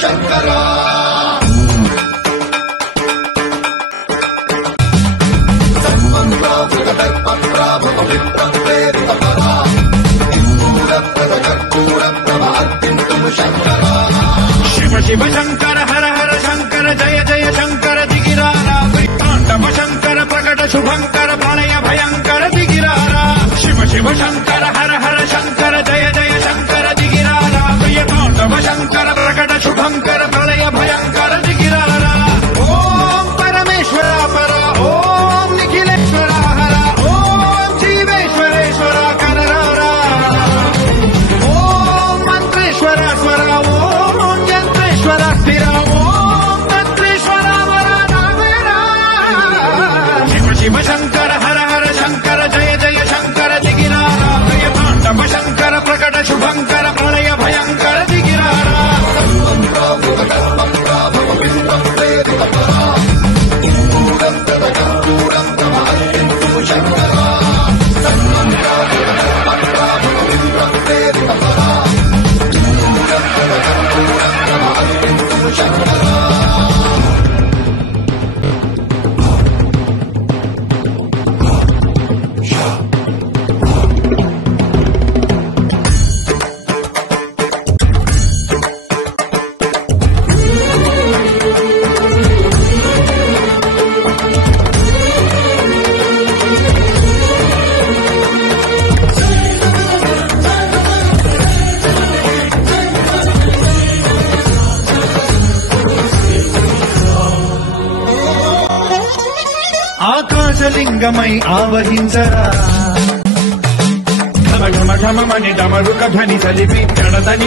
శంకర శివ శివ శంకర హర హర శంకర జయ జయ శంకర దిగిరారా తాండవ శంకర ప్రకట శుభంకర ప్రళయ భయంకర దిగిరారా శివ శివ శంకర హర హర శంకర జయ జయ శంకర దిగిరారా తాండవ శంకర ప్రకట శుభంకర ప్రళయ భయంకర దిగిరారా ఓం పరమేశ్వర పర ఓం నిఖిలేశ్వర హర ఓం జీవేశ్వరేశ్వర కరరారా ఓం మంత్రేశ్వర స్వర ఓం యంత్రేశ్వర స్థిర ఓం తంత్రేశ్వర వర నామేరా శివ శివ శంకర హర హర శంకర జయ జయ శంకర దిగిరారా తాండవ శంకర ప్రకట శుభంకర ప్రళయ భయంకర దిగిరారా ఆకాశలింగమై ఆవహించరా ఘమ ఘమ ఘమమని డమరుక ధ్వని చలిపి గణదని